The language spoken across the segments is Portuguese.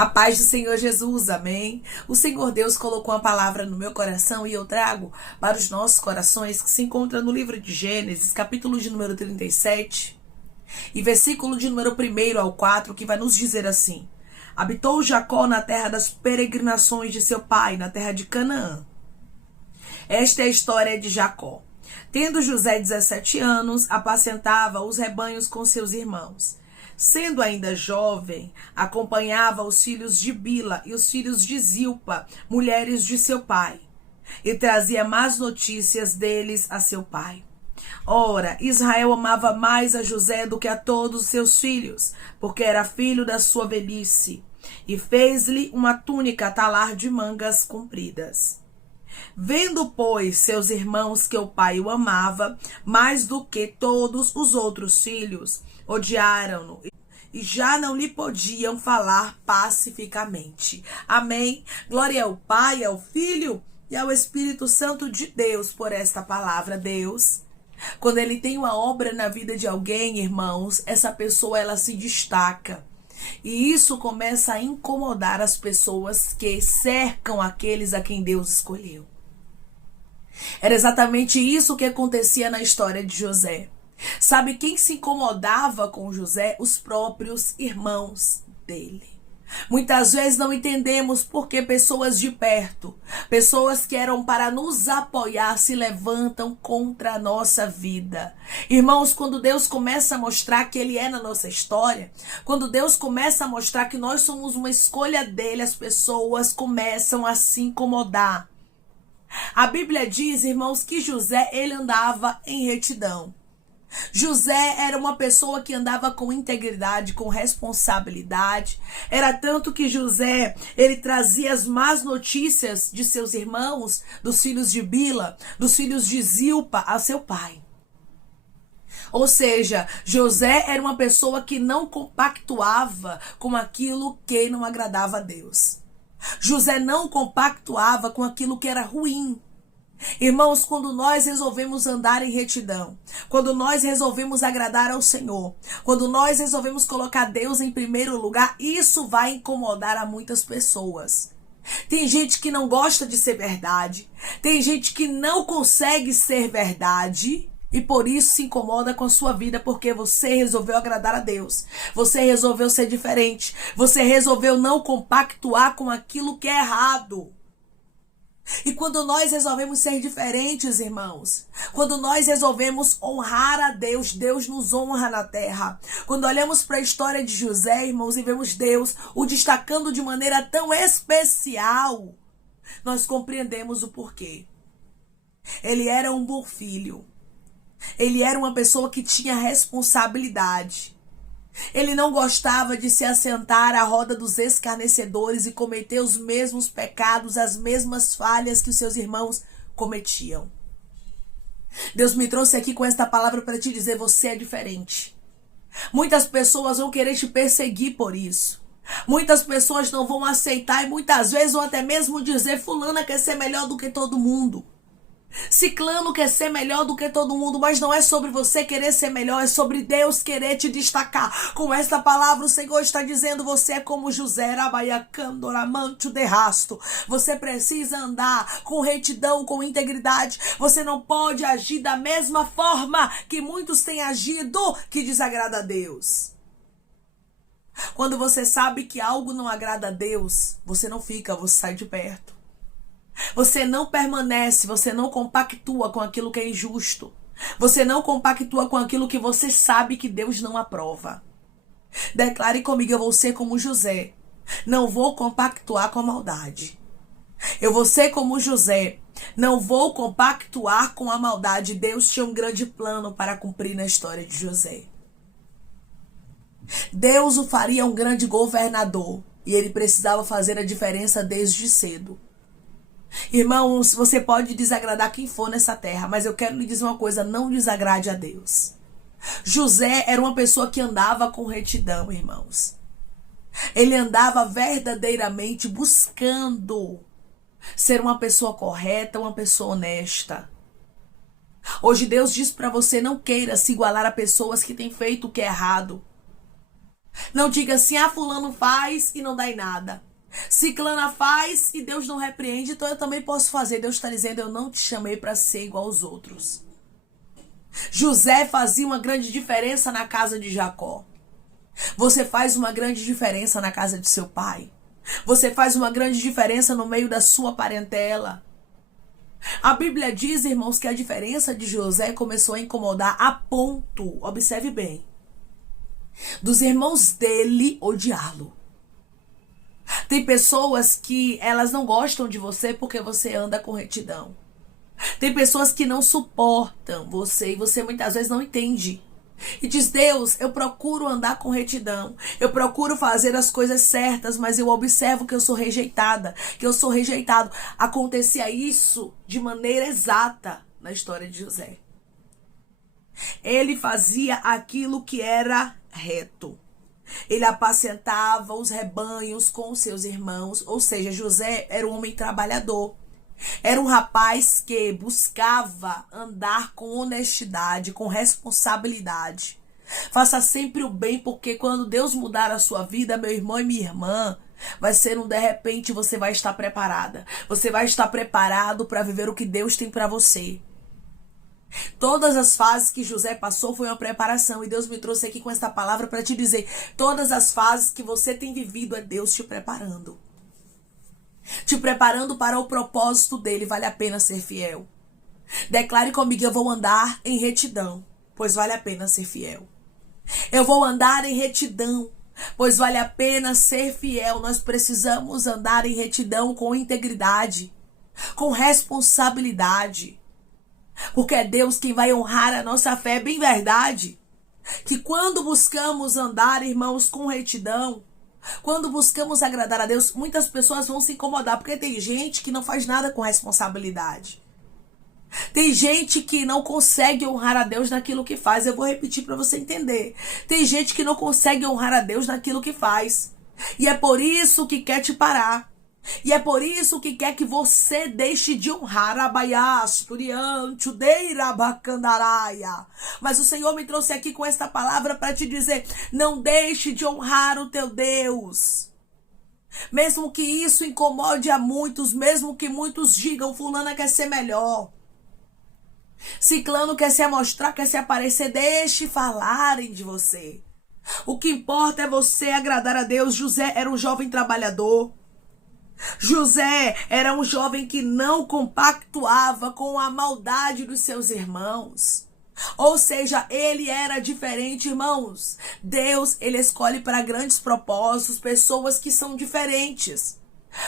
A paz do Senhor Jesus, amém? O Senhor Deus colocou a palavra no meu coração e eu trago para os nossos corações, que se encontra no livro de Gênesis, capítulo de número 37, e versículo de número 1 ao 4, que vai nos dizer assim: Habitou Jacó na terra das peregrinações de seu pai, na terra de Canaã. Esta é a história de Jacó. Tendo José 17 anos, apacentava os rebanhos com seus irmãos. Sendo ainda jovem, acompanhava os filhos de Bila e os filhos de Zilpa, mulheres de seu pai, e trazia más notícias deles a seu pai. Ora, Israel amava mais a José do que a todos os seus filhos, porque era filho da sua velhice, e fez-lhe uma túnica talar de mangas compridas. Vendo, pois, seus irmãos que o pai o amava mais do que todos os outros filhos, odiaram-no e já não lhe podiam falar pacificamente. Amém? Glória ao Pai, ao Filho e ao Espírito Santo de Deus por esta palavra. Deus, quando Ele tem uma obra na vida de alguém, irmãos, essa pessoa ela se destaca. E isso começa a incomodar as pessoas que cercam aqueles a quem Deus escolheu. Era exatamente isso que acontecia na história de José. Sabe quem se incomodava com José? Os próprios irmãos dele. Muitas vezes não entendemos por que pessoas de perto, pessoas que eram para nos apoiar, se levantam contra a nossa vida. Irmãos, quando Deus começa a mostrar que Ele é na nossa história, quando Deus começa a mostrar que nós somos uma escolha dele, as pessoas começam a se incomodar. A Bíblia diz, irmãos, que José, ele andava em retidão. José era uma pessoa que andava com integridade, com responsabilidade. Era tanto que José, ele trazia as más notícias de seus irmãos, dos filhos de Bila, dos filhos de Zilpa, a seu pai. Ou seja, José era uma pessoa que não compactuava com aquilo que não agradava a Deus. José não compactuava com aquilo que era ruim. Irmãos, quando nós resolvemos andar em retidão, quando nós resolvemos agradar ao Senhor, quando nós resolvemos colocar Deus em primeiro lugar, isso vai incomodar a muitas pessoas. Tem gente que não gosta de ser verdade, tem gente que não consegue ser verdade e por isso se incomoda com a sua vida, porque você resolveu agradar a Deus, você resolveu ser diferente, você resolveu não compactuar com aquilo que é errado. E quando nós resolvemos ser diferentes, irmãos, quando nós resolvemos honrar a Deus, Deus nos honra na terra. Quando olhamos para a história de José, irmãos, e vemos Deus o destacando de maneira tão especial, nós compreendemos o porquê. Ele era um bom filho. Ele era uma pessoa que tinha responsabilidade. Ele não gostava de se assentar à roda dos escarnecedores e cometer os mesmos pecados, as mesmas falhas que os seus irmãos cometiam. Deus me trouxe aqui com esta palavra para te dizer: você é diferente. Muitas pessoas vão querer te perseguir por isso. Muitas pessoas não vão aceitar e muitas vezes vão até mesmo dizer: fulana quer ser melhor do que todo mundo. Ciclano quer ser melhor do que todo mundo, mas não é sobre você querer ser melhor, é sobre Deus querer te destacar. Com esta palavra o Senhor está dizendo: você é como José, rabaiacandoramante de rasto. Você precisa andar com retidão, com integridade. Você não pode agir da mesma forma que muitos têm agido, que desagrada a Deus. Quando você sabe que algo não agrada a Deus, você não fica, você sai de perto. Você não permanece, você não compactua com aquilo que é injusto. Você não compactua com aquilo que você sabe que Deus não aprova. Declare comigo: eu vou ser como José. Não vou compactuar com a maldade. Eu vou ser como José. Não vou compactuar com a maldade. Deus tinha um grande plano para cumprir na história de José. Deus o faria um grande governador. E ele precisava fazer a diferença desde cedo. Irmãos, você pode desagradar quem for nessa terra, mas eu quero lhe dizer uma coisa: não desagrade a Deus. José era uma pessoa que andava com retidão, irmãos. Ele andava verdadeiramente buscando ser uma pessoa correta, uma pessoa honesta. Hoje Deus diz para você: não queira se igualar a pessoas que têm feito o que é errado. Não diga assim, fulano faz e não dá em nada. Ciclana faz e Deus não repreende, então eu também posso fazer. Deus está dizendo, eu não te chamei para ser igual aos outros. José fazia uma grande diferença na casa de Jacó. Você faz uma grande diferença na casa de seu pai. Você faz uma grande diferença no meio da sua parentela. A Bíblia diz, irmãos, que a diferença de José começou a incomodar a ponto, observe bem, dos irmãos dele odiá-lo. Tem pessoas que elas não gostam de você porque você anda com retidão. Tem pessoas que não suportam você e você muitas vezes não entende. E diz, Deus, eu procuro andar com retidão. Eu procuro fazer as coisas certas, mas eu observo que eu sou rejeitada, que eu sou rejeitado. Acontecia isso de maneira exata na história de José. Ele fazia aquilo que era reto. Ele apacentava os rebanhos com os seus irmãos, ou seja, José era um homem trabalhador. Era um rapaz que buscava andar com honestidade, com responsabilidade. Faça sempre o bem, porque quando Deus mudar a sua vida, meu irmão e minha irmã, vai ser um de repente, você vai estar preparada. Você vai estar preparado para viver o que Deus tem para você. Todas as fases que José passou foi uma preparação. E Deus me trouxe aqui com esta palavra para te dizer, todas as fases que você tem vivido é Deus te preparando. Te preparando para o propósito dele, vale a pena ser fiel. Declare comigo, eu vou andar em retidão, pois vale a pena ser fiel. Eu vou andar em retidão, pois vale a pena ser fiel. Nós precisamos andar em retidão com integridade, com responsabilidade. Porque é Deus quem vai honrar a nossa fé. É bem verdade que quando buscamos andar, irmãos, com retidão, quando buscamos agradar a Deus, muitas pessoas vão se incomodar, porque tem gente que não faz nada com responsabilidade. Tem gente que não consegue honrar a Deus naquilo que faz. Eu vou repetir para você entender. Tem gente que não consegue honrar a Deus naquilo que faz. E é por isso que quer te parar. E é por isso que quer que você deixe de honrar Mas o Senhor me trouxe aqui com esta palavra para te dizer, não deixe de honrar o teu Deus. Mesmo que isso incomode a muitos, mesmo que muitos digam, fulana quer ser melhor, ciclano quer se amostrar, quer se aparecer, deixe falarem de você. O que importa é você agradar a Deus. José era um jovem trabalhador. José era um jovem que não compactuava com a maldade dos seus irmãos. Ou seja, ele era diferente, irmãos. Deus, ele escolhe para grandes propósitos pessoas que são diferentes.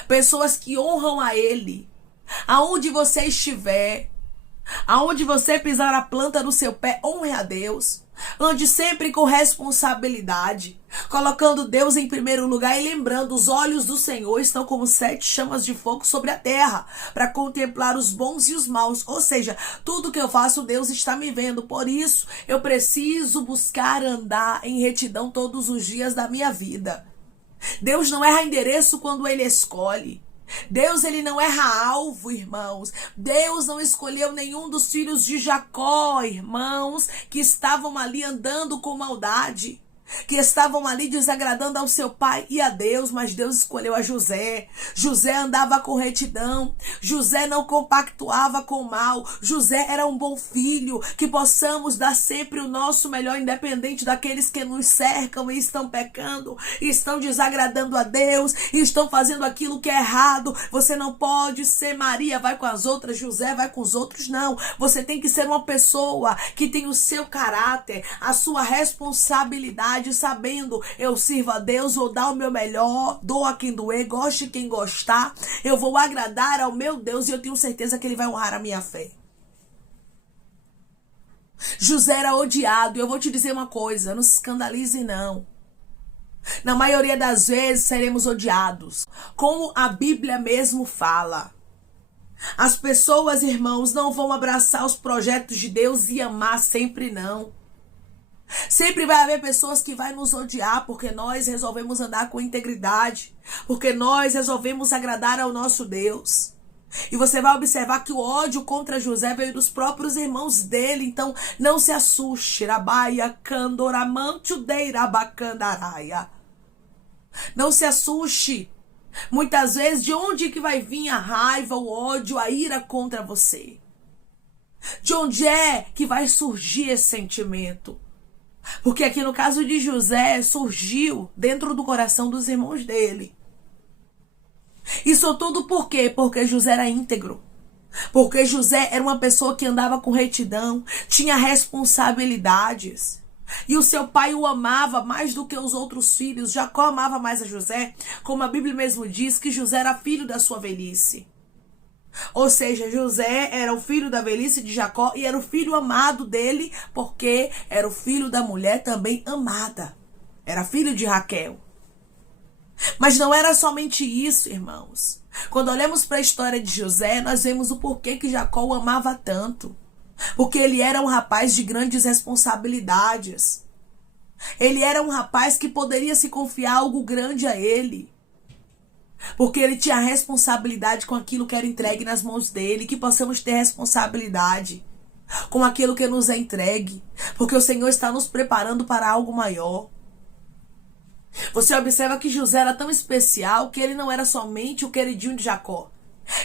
Pessoas que honram a ele. Aonde você estiver, aonde você pisar a planta do seu pé, honre a Deus. Ande sempre com responsabilidade, colocando Deus em primeiro lugar e lembrando, os olhos do Senhor estão como 7 chamas de fogo sobre a terra, para contemplar os bons e os maus. Ou seja, tudo que eu faço, Deus está me vendo. Por isso, eu preciso buscar andar em retidão todos os dias da minha vida. Deus não erra endereço quando ele escolhe. Deus, ele não erra alvo, irmãos. Deus não escolheu nenhum dos filhos de Jacó, irmãos, que estavam ali andando com maldade, que estavam ali desagradando ao seu pai e a Deus, mas Deus escolheu a José. José andava com retidão, José não compactuava com o mal, José era um bom filho. Que possamos dar sempre o nosso melhor, independente daqueles que nos cercam e estão pecando, estão desagradando a Deus, estão fazendo aquilo que é errado. Você não pode ser Maria, vai com as outras, José vai com os outros, não. Você tem que ser uma pessoa que tem o seu caráter, a sua responsabilidade, sabendo, eu sirvo a Deus, vou dar o meu melhor, dou a quem doer, goste quem gostar, eu vou agradar ao meu Deus e eu tenho certeza que ele vai honrar a minha fé. José era odiado, e eu vou te dizer uma coisa, não se escandalize não. Na maioria das vezes seremos odiados, como a Bíblia mesmo fala. As pessoas, irmãos, não vão abraçar os projetos de Deus e amar sempre não. Sempre vai haver pessoas que vão nos odiar porque nós resolvemos andar com integridade, porque nós resolvemos agradar ao nosso Deus. E você vai observar que o ódio contra José veio dos próprios irmãos dele. Então, não se assuste. Rabaia, candoramante, deirabacandaraia. Não se assuste. Muitas vezes, de onde que vai vir a raiva, o ódio, a ira contra você? De onde é que vai surgir esse sentimento? Porque aqui no caso de José, surgiu dentro do coração dos irmãos dele. Isso tudo por quê? Porque José era íntegro. Porque José era uma pessoa que andava com retidão, tinha responsabilidades. E o seu pai o amava mais do que os outros filhos. Jacó amava mais a José, como a Bíblia mesmo diz que José era filho da sua velhice. Ou seja, José era o filho da velhice de Jacó e era o filho amado dele, porque era o filho da mulher também amada. Era filho de Raquel. Mas não era somente isso, irmãos. Quando olhamos para a história de José, nós vemos o porquê que Jacó o amava tanto. Porque ele era um rapaz de grandes responsabilidades. Ele era um rapaz que poderia se confiar algo grande a ele. Porque ele tinha responsabilidade com aquilo que era entregue nas mãos dele. Que possamos ter responsabilidade com aquilo que nos é entregue. Porque o Senhor está nos preparando para algo maior. Você observa que José era tão especial que ele não era somente o queridinho de Jacó.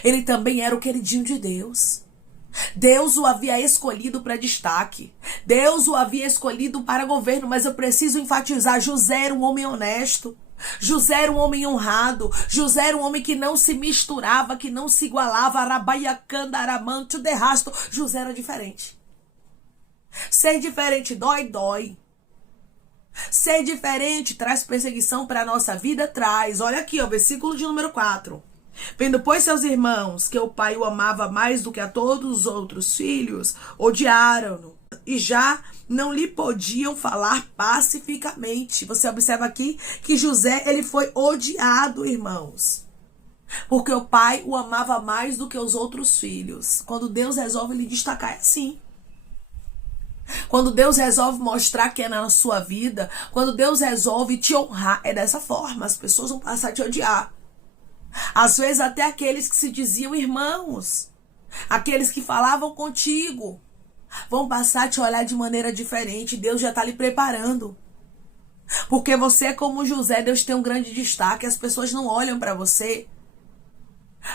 Ele também era o queridinho de Deus. Deus o havia escolhido para destaque. Deus o havia escolhido para governo. Mas eu preciso enfatizar, José era um homem honesto. José era um homem honrado. José era um homem que não se misturava, que não se igualava. Arabaiacandaramanto de rasto. José era diferente. Ser diferente dói. Ser diferente traz perseguição para a nossa vida, traz. Olha aqui, ó, versículo de número 4. Vendo, pois, seus irmãos, que o pai o amava mais do que a todos os outros filhos, odiaram-no e já não lhe podiam falar pacificamente. Você observa aqui que José, ele foi odiado, irmãos. Porque o pai o amava mais do que os outros filhos. Quando Deus resolve lhe destacar, é assim. Quando Deus resolve mostrar que é na sua vida, quando Deus resolve te honrar, é dessa forma. As pessoas vão passar a te odiar. Às vezes até aqueles que se diziam irmãos, aqueles que falavam contigo, vão passar a te olhar de maneira diferente. Deus já está lhe preparando. Porque você é como José, Deus tem um grande destaque. As pessoas não olham para você,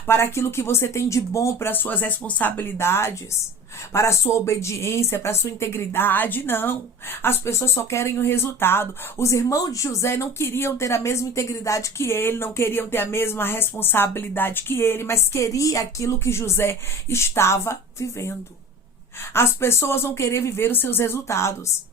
para aquilo que você tem de bom, para suas responsabilidades, para a sua obediência, para a sua integridade, não. As pessoas só querem o resultado. Os irmãos de José não queriam ter a mesma integridade que ele, não queriam ter a mesma responsabilidade que ele, mas queria aquilo que José estava vivendo. As pessoas vão querer viver os seus resultados.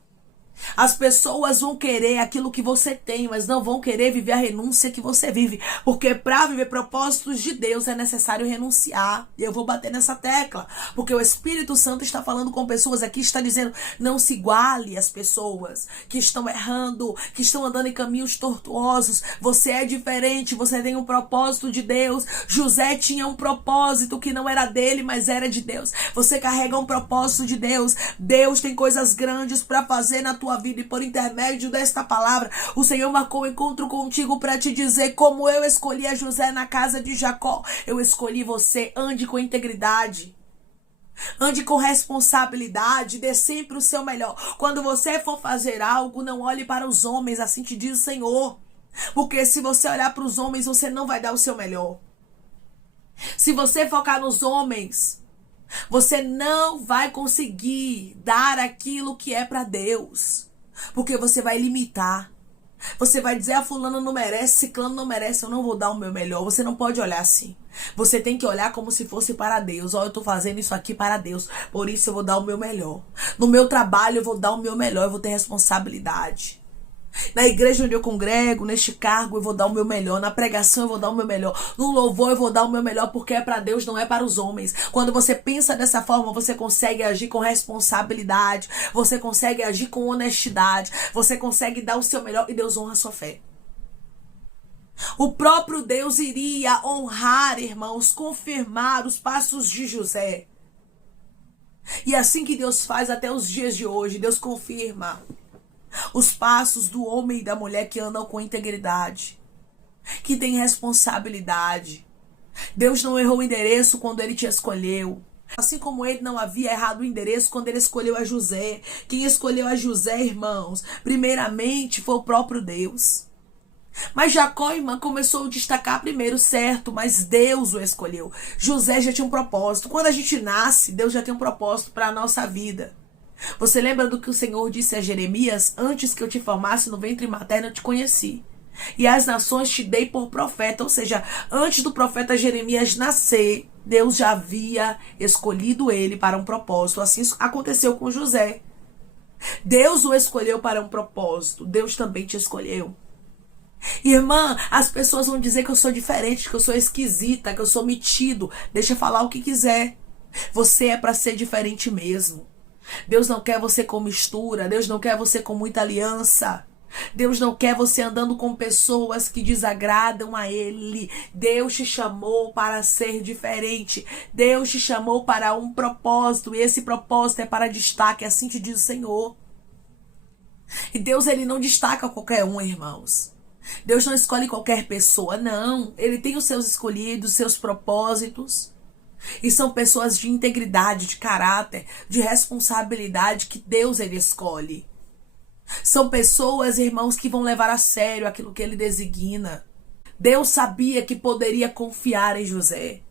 As pessoas vão querer aquilo que você tem, mas não vão querer viver a renúncia que você vive. Porque para viver propósitos de Deus é necessário renunciar. E eu vou bater nessa tecla. Porque o Espírito Santo está falando com pessoas aqui, está dizendo, não se iguale às pessoas que estão errando, que estão andando em caminhos tortuosos. Você é diferente, você tem um propósito de Deus. José tinha um propósito que não era dele, mas era de Deus. Você carrega um propósito de Deus. Deus tem coisas grandes para fazer na tua vida, e por intermédio desta palavra o Senhor marcou um encontro contigo para te dizer: como eu escolhi a José na casa de Jacó, eu escolhi você. Ande com integridade, ande com responsabilidade, dê sempre o seu melhor. Quando você for fazer algo, não olhe para os homens, assim te diz o Senhor, porque se você olhar para os homens, você não vai dar o seu melhor. Se você focar nos homens, você não vai conseguir dar aquilo que é para Deus. Porque você vai limitar. Você vai dizer, fulano não merece, ciclano não merece, eu não vou dar o meu melhor. Você não pode olhar assim. Você tem que olhar como se fosse para Deus. Eu tô fazendo isso aqui para Deus, por isso eu vou dar o meu melhor. No meu trabalho eu vou dar o meu melhor, eu vou ter responsabilidade. Na igreja onde eu congrego, neste cargo, eu vou dar o meu melhor. Na pregação eu vou dar o meu melhor. No louvor eu vou dar o meu melhor, porque é para Deus, não é para os homens. Quando você pensa dessa forma, você consegue agir com responsabilidade. Você consegue agir com honestidade. Você consegue dar o seu melhor e Deus honra a sua fé. O próprio Deus iria honrar, irmãos, confirmar os passos de José. E é assim que Deus faz até os dias de hoje. Deus confirma os passos do homem e da mulher que andam com integridade, que tem responsabilidade, Deus não errou o endereço quando ele te escolheu. Assim como ele não havia errado o endereço quando ele escolheu a José. Quem escolheu a José, irmãos, primeiramente foi o próprio Deus. Mas Jacó, irmã, começou a destacar primeiro, certo, mas Deus o escolheu. José já tinha um propósito. Quando a gente nasce, Deus já tem um propósito para a nossa vida. Você lembra do que o Senhor disse a Jeremias? Antes que eu te formasse no ventre materno, eu te conheci. E as nações te dei por profeta. Ou seja, antes do profeta Jeremias nascer, Deus já havia escolhido ele para um propósito. Assim aconteceu com José. Deus o escolheu para um propósito. Deus também te escolheu. Irmã, as pessoas vão dizer que eu sou diferente, que eu sou esquisita, que eu sou metido. Deixa eu falar o que quiser. Você é para ser diferente mesmo. Deus não quer você com mistura. Deus não quer você com muita aliança. Deus não quer você andando com pessoas que desagradam a Ele. Deus te chamou para ser diferente. Deus te chamou para um propósito. E esse propósito é para destaque. Assim te diz o Senhor. E Deus, Ele não destaca qualquer um, irmãos. Deus não escolhe qualquer pessoa, não. Ele tem os seus escolhidos, seus propósitos. E são pessoas de integridade, de caráter, de responsabilidade que Deus, Ele escolhe. São pessoas, irmãos, que vão levar a sério aquilo que Ele designa. Deus sabia que poderia confiar em José.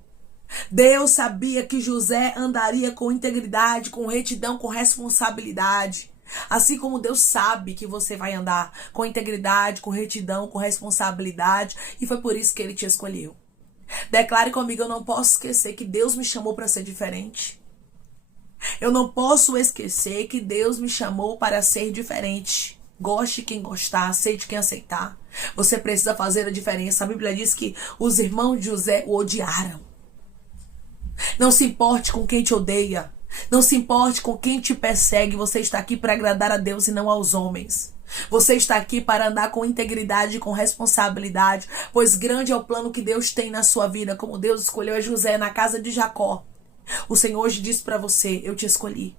Deus sabia que José andaria com integridade, com retidão, com responsabilidade. Assim como Deus sabe que você vai andar com integridade, com retidão, com responsabilidade. E foi por isso que Ele te escolheu. Declare comigo, eu não posso esquecer que Deus me chamou para ser diferente. Eu não posso esquecer que Deus me chamou para ser diferente. Goste quem gostar, aceite quem aceitar. Você precisa fazer a diferença. A Bíblia diz que os irmãos de José o odiaram. Não se importe com quem te odeia. Não se importe com quem te persegue. Você está aqui para agradar a Deus e não aos homens. Você está aqui para andar com integridade e com responsabilidade, pois grande é o plano que Deus tem na sua vida, como Deus escolheu a José na casa de Jacó. O Senhor hoje diz para você, eu te escolhi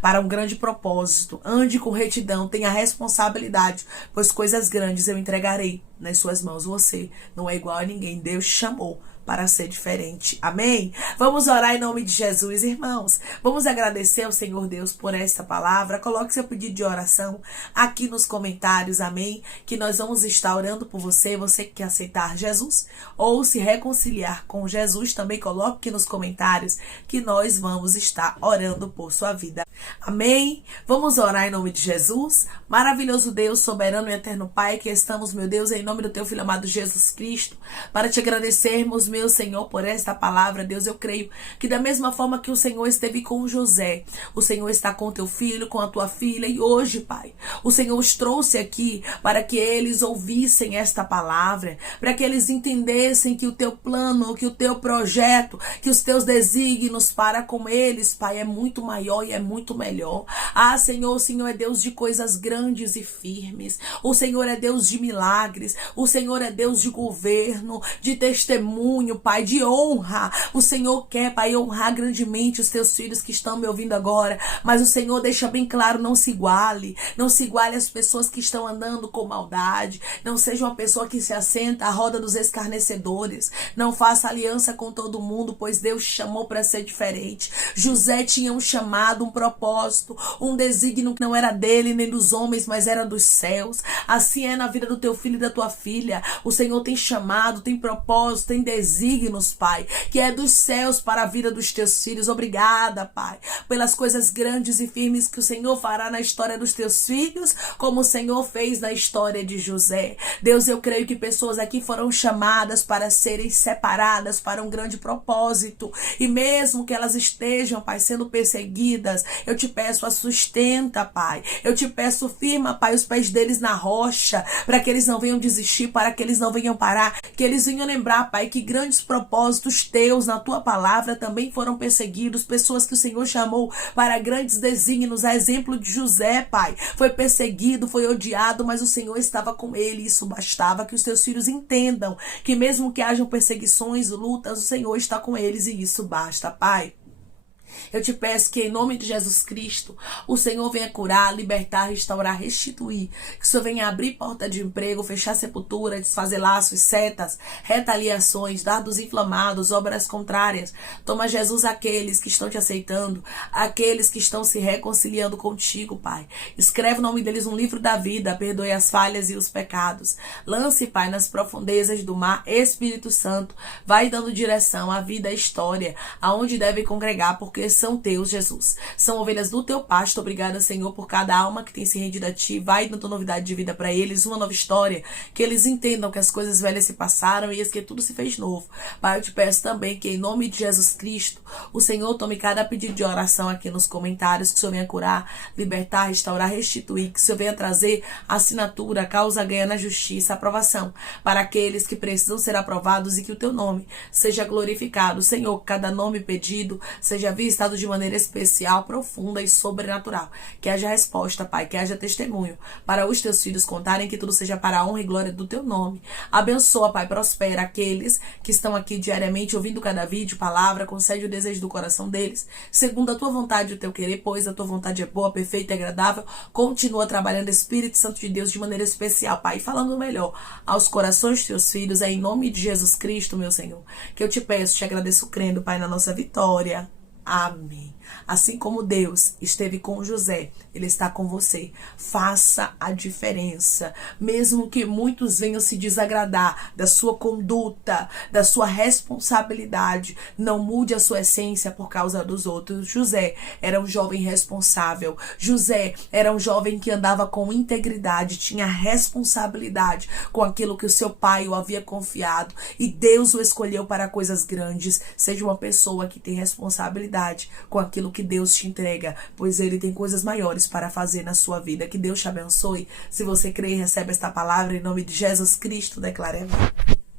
para um grande propósito. Ande com retidão, tenha responsabilidade, pois coisas grandes eu entregarei nas suas mãos. Você não é igual a ninguém, Deus te chamou para ser diferente. Amém? Vamos orar em nome de Jesus, irmãos. Vamos agradecer ao Senhor Deus por esta palavra. Coloque seu pedido de oração aqui nos comentários, amém? Que nós vamos estar orando por você. Você que quer aceitar Jesus ou se reconciliar com Jesus, também coloque aqui nos comentários que nós vamos estar orando por sua vida. Amém? Vamos orar em nome de Jesus. Maravilhoso Deus, soberano e eterno Pai, que estamos, meu Deus, em nome do teu Filho amado Jesus Cristo, para te agradecermos, meu Senhor, por esta palavra. Deus, eu creio que da mesma forma que o Senhor esteve com José, o Senhor está com teu filho, com a tua filha, e hoje, Pai, o Senhor os trouxe aqui para que eles ouvissem esta palavra, para que eles entendessem que o teu plano, que o teu projeto, que os teus desígnios para com eles, Pai, é muito maior e é muito melhor. Ah, Senhor, o Senhor é Deus de coisas grandes e firmes. O Senhor é Deus de milagres. O Senhor é Deus de governo, de testemunho, Pai, de honra. O Senhor quer, Pai, honrar grandemente os teus filhos que estão me ouvindo agora. Mas o Senhor deixa bem claro, não se iguale. Não se iguale às pessoas que estão andando com maldade. Não seja uma pessoa que se assenta à roda dos escarnecedores. Não faça aliança com todo mundo, pois Deus te chamou para ser diferente. José tinha um chamado, um propósito, um desígnio que não era dele nem dos homens, mas era dos céus. Assim é na vida do teu filho e da tua filha. O Senhor tem chamado, tem propósito, tem desígnios, Pai, que é dos céus para a vida dos teus filhos. Obrigada, Pai, pelas coisas grandes e firmes que o Senhor fará na história dos teus filhos, como o Senhor fez na história de José. Deus, eu creio que pessoas aqui foram chamadas para serem separadas para um grande propósito. E mesmo que elas estejam, Pai, sendo perseguidas, eu te peço, a sustenta, Pai. Eu te peço, firma, Pai, os pés deles na rocha, para que eles não venham desistir, para que eles não venham parar, que eles venham lembrar, Pai, que grandes propósitos teus na tua palavra também foram perseguidos, pessoas que o Senhor chamou para grandes desígnios, a exemplo de José, Pai, foi perseguido, foi odiado, mas o Senhor estava com ele. Isso bastava. Que os teus filhos entendam que mesmo que hajam perseguições, lutas, o Senhor está com eles, e isso basta, Pai. Eu te peço que, em nome de Jesus Cristo, o Senhor venha curar, libertar, restaurar, restituir. Que o Senhor venha abrir porta de emprego, fechar sepultura, desfazer laços, setas, retaliações, dardos inflamados, obras contrárias. Toma, Jesus, aqueles que estão te aceitando, aqueles que estão se reconciliando contigo, Pai. Escreve o nome deles no livro da vida, perdoe as falhas e os pecados. Lance, Pai, nas profundezas do mar. Espírito Santo, vai dando direção à vida, à história, aonde devem congregar, porque são teus, Jesus. São ovelhas do teu pasto. Obrigada, Senhor, por cada alma que tem se rendido a ti. Vai dando novidade de vida para eles, uma nova história, que eles entendam que as coisas velhas se passaram e que tudo se fez novo. Pai, eu te peço também que, em nome de Jesus Cristo, o Senhor tome cada pedido de oração aqui nos comentários, que o Senhor venha curar, libertar, restaurar, restituir, que o Senhor venha trazer assinatura, causa ganha na justiça, aprovação para aqueles que precisam ser aprovados e que o teu nome seja glorificado. Senhor, cada nome pedido seja visitado de maneira especial, profunda e sobrenatural. Que haja resposta, Pai, que haja testemunho para os teus filhos contarem, que tudo seja para a honra e glória do teu nome. Abençoa, Pai, prospera aqueles que estão aqui diariamente ouvindo cada vídeo, palavra, concede o desejo do coração deles, segundo a tua vontade e o teu querer, pois a tua vontade é boa, perfeita e agradável. Continua trabalhando, Espírito Santo de Deus, de maneira especial, Pai, falando melhor aos corações dos teus filhos, é em nome de Jesus Cristo, meu Senhor, que eu te peço, te agradeço crendo, Pai, na nossa vitória. Amém. Assim como Deus esteve com José, Ele está com você. Faça a diferença. Mesmo que muitos venham se desagradar da sua conduta, da sua responsabilidade, não mude a sua essência por causa dos outros. José era um jovem responsável. José era um jovem que andava com integridade, tinha responsabilidade com aquilo que o seu pai o havia confiado. E Deus o escolheu para coisas grandes. Seja uma pessoa que tem responsabilidade com aquilo que Deus te entrega, pois Ele tem coisas maiores para fazer na sua vida. Que Deus te abençoe. Se você crê e recebe esta palavra, em nome de Jesus Cristo, declaremos.